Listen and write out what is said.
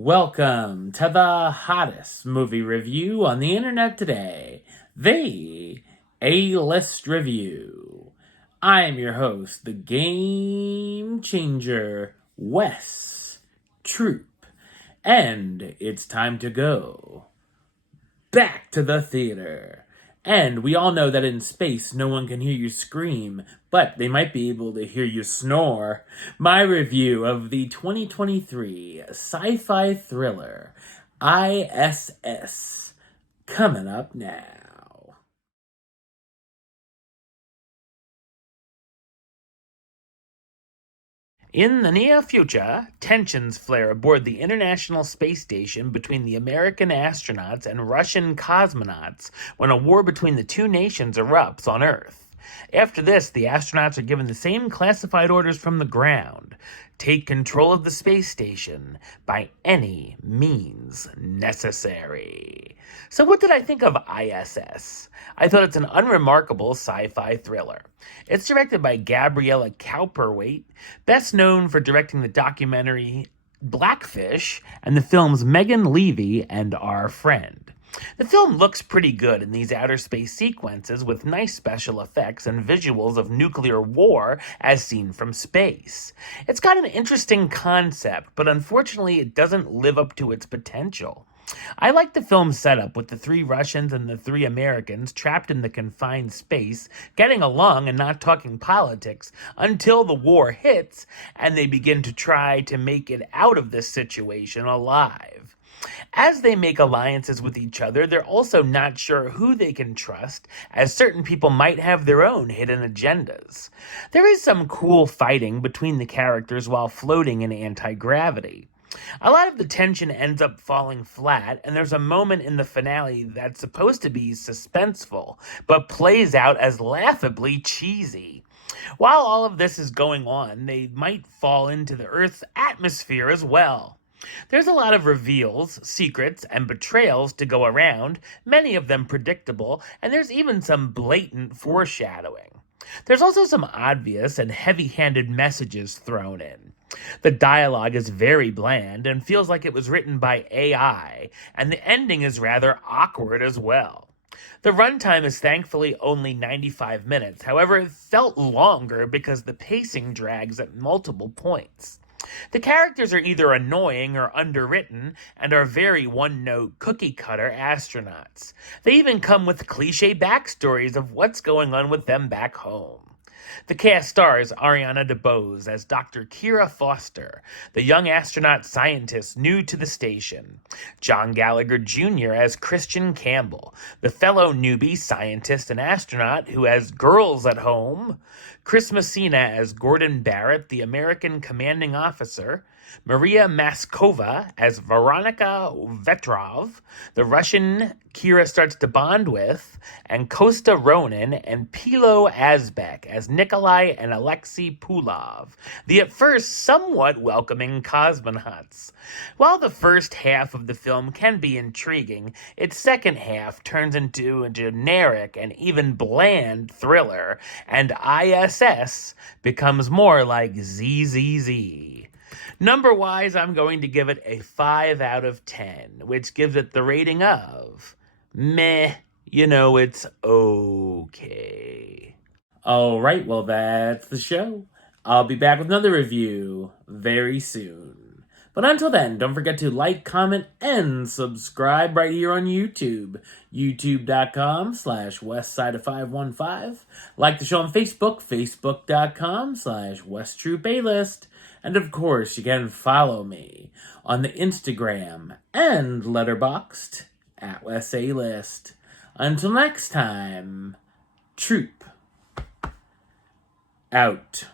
Welcome to the hottest movie review on the internet today, the A-List Review. I am your host, the Game Changer, Wes Troop, and it's time to go back to the theater. And we all know that in space, no one can hear you scream, but they might be able to hear you snore. My review of the 2023 sci-fi thriller, I.S.S., coming up now. In the near future, tensions flare aboard the International Space Station between the American astronauts and Russian cosmonauts when a war between the two nations erupts on Earth. After this, the astronauts are given the same classified orders from the ground: take control of the space station by any means necessary. So what did I think of I.S.S? I thought it's an unremarkable sci-fi thriller. It's directed by Gabriella Cowperwaite, best known for directing the documentary Blackfish and the films Megan Levy and Our Friend. The film looks pretty good in these outer space sequences with nice special effects and visuals of nuclear war as seen from space. It's got an interesting concept, but unfortunately it doesn't live up to its potential. I like the film's setup with the 3 Russians and the 3 Americans trapped in the confined space, getting along and not talking politics until the war hits and they begin to try to make it out of this situation alive. As they make alliances with each other, they're also not sure who they can trust, as certain people might have their own hidden agendas. There is some cool fighting between the characters while floating in anti-gravity. A lot of the tension ends up falling flat, and there's a moment in the finale that's supposed to be suspenseful, but plays out as laughably cheesy. While all of this is going on, they might fall into the Earth's atmosphere as well. There's a lot of reveals, secrets, and betrayals to go around, many of them predictable, and there's even some blatant foreshadowing. There's also some obvious and heavy-handed messages thrown in. The dialogue is very bland and feels like it was written by AI, and the ending is rather awkward as well. The runtime is thankfully only 95 minutes, however, it felt longer because the pacing drags at multiple points. The characters are either annoying or underwritten and are very one-note cookie-cutter astronauts. They even come with cliché backstories of what's going on with them back home. The cast stars Ariana DeBose as Dr. Kira Foster, the young astronaut scientist new to the station; John Gallagher Jr. as Christian Campbell, the fellow newbie scientist and astronaut who has girls at home; Chris Messina as Gordon Barrett, the American commanding officer; Maria Maskova as Veronika Vetrov, the Russian Kira starts to bond with; and Kosta Ronan and Pilo Asbek as Nikolai and Alexei Pulov, the at first somewhat welcoming cosmonauts. While the first half of the film can be intriguing, its second half turns into a generic and even bland thriller, and I.S.S. becomes more like ZZZ. Number-wise, I'm going to give it a 5 out of 10, which gives it the rating of meh. It's okay. Alright, well, that's the show. I'll be back with another review very soon. But until then, don't forget to like, comment, and subscribe right here on YouTube. YouTube.com/Westside515. Like the show on Facebook. Facebook.com/WestTroopAlist. And of course, you can follow me on the Instagram and Letterboxd at WesAList. Until next time, Troop out.